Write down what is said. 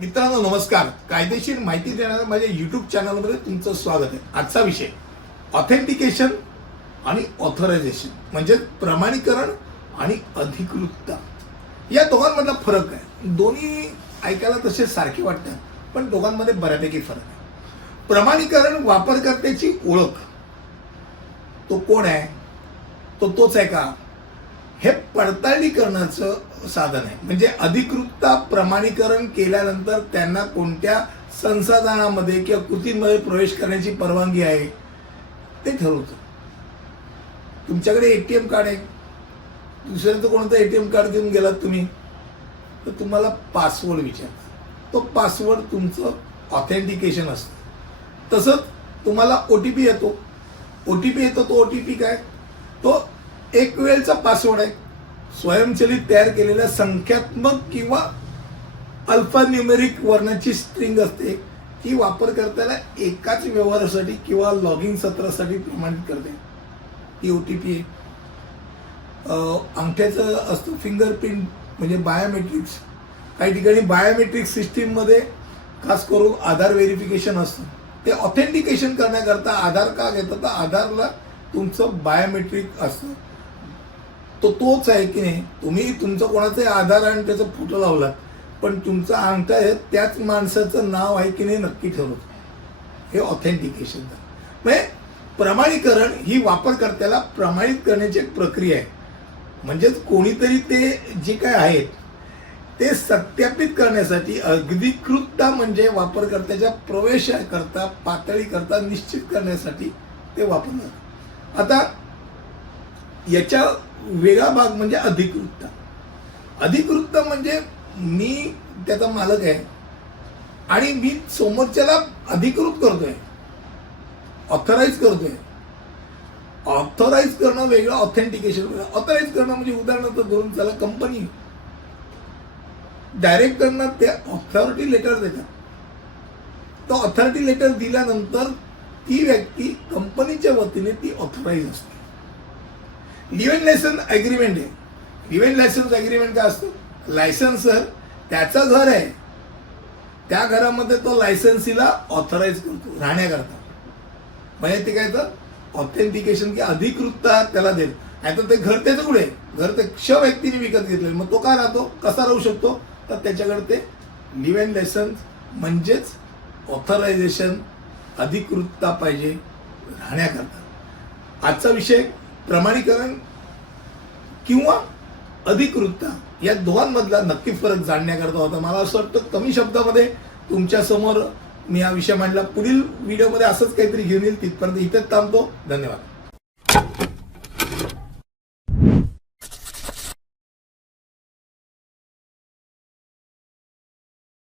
मित्रांनो नमस्कार. कायदेशीर माहिती देणाऱ्या माझ्या युट्यूब चॅनलमध्ये तुमचं स्वागत आहे. आजचा विषय ऑथेंटिकेशन आणि ऑथरायझेशन म्हणजे प्रमाणीकरण आणि अधिकृतता. या दोघांमधला फरक आहे दोन्ही ऐकायला तसे सारखे वाटतात पण दोघांमध्ये बऱ्यापैकी फरक आहे. प्रमाणीकरण वापरकर्त्याची ओळख. तो कोण आहे? तो तोच आहे का? हे पडताळणी करण्याचं साधन आहे. म्हणजे अधिकृतता प्रमाणीकरण केल्यानंतर त्यांना कोणत्या संसाधनामध्ये किंवा कृतींमध्ये प्रवेश करण्याची परवानगी आहे ते ठरवतं. तुमच्याकडे ए टी एम कार्ड आहे. दुसऱ्यांचं कोणतं ए टी एम कार्ड घेऊन गेलात तुम्ही तर तुम्हाला पासवर्ड विचारतात. तो पासवर्ड तुमचं ऑथेंटिकेशन असतं. तसंच तुम्हाला ओ टी पी येतो. ओ टी पी येतो तो ओ टी पी काय? तो एक वेळचा पासवर्ड आहे. स्वयंचलित तयार केलेल्या संख्यात्मक किंवा अल्फान्युमेरिक वर्णाची स्ट्रिंग असते ती वापरकर्त्याला एकाच व्यवहारासाठी किंवा लॉगिंग सत्रासाठी प्रमाणित करते. ती ओ टी पी अंगठ्याचं असतं फिंगरप्रिंट म्हणजे बायोमेट्रिक्स काही ठिकाणी बायोमेट्रिक सिस्टीममध्ये खास करून आधार व्हेरिफिकेशन असतं. ते ऑथेंटिकेशन करण्याकरता आधार का घेतात? तर आधारला तुमचं बायोमेट्रिक असतं. तो तोच आहे की नाही? तुम्ही तुमचं कोणाचाही आधार आणि त्याचा फोटो लावला पण तुमचा अंगठा आहे त्याच माणसाचं नाव आहे की नाही नक्की ठरवतो. हे ऑथेंटिकेशन म्हणजे प्रमाणीकरण ही वापरकर्त्याला प्रमाणित करण्याची एक प्रक्रिया आहे. म्हणजेच कोणीतरी ते जे काय आहेत ते सत्यापित करण्यासाठी अगदीकृतता म्हणजे वापरकर्त्याच्या प्रवेशाकरता पातळीकरता निश्चित करण्यासाठी ते वापरणार आता याच्या वेगळा भाग म्हणजे अधिकृतता. अधिकृतता म्हणजे मी त्याचा मालक आहे आणि मी समोरच्याला अधिकृत करतोय. ऑथराईज करतोय. ऑथराईज करणं वेगळं ऑथेंटिकेशन ऑथराईज करणं म्हणजे उदाहरणार्थ धरून त्याला कंपनी डायरेक्टरना ते ऑथॉरिटी लेटर देतात. तो ऑथॉरिटी लेटर दिल्यानंतर ती व्यक्ती कंपनीच्या वतीने ती ऑथराईज असते. लिव्हन लायसन अग्रीमेंट आहे. लिव्हन लायसन्स अग्रीमेंट काय असतं? लायसन्सर त्याचं घर आहे. त्या घरामध्ये तो लायसन्सीला ऑथराईज करतो राहण्याकरता. म्हणजे ते काय तर ऑथेंटिकेशन की अधिकृतता त्याला देईल. तर ते घर त्याचं कुठे? घर ते क्ष व्यक्तीने विकत घेतलेलं. मग तो का राहतो? कसा राहू शकतो? तर त्याच्याकडे ते लिव्ह अँड लायसन्स म्हणजेच ऑथरायझेशन अधिकृतता पाहिजे राहण्याकरता. आजचा विषय प्रमाणीकरण किंवा अधिकृतता या दोघांमधला नक्की फरक जाणण्याकरता होता. मला असं वाटतं कमी शब्दामध्ये तुमच्यासमोर मी हा विषय मांडला. पुढील व्हिडिओमध्ये असंच काहीतरी घेऊन येईल. तिथपर्यंत इथेच थांबतो. धन्यवाद.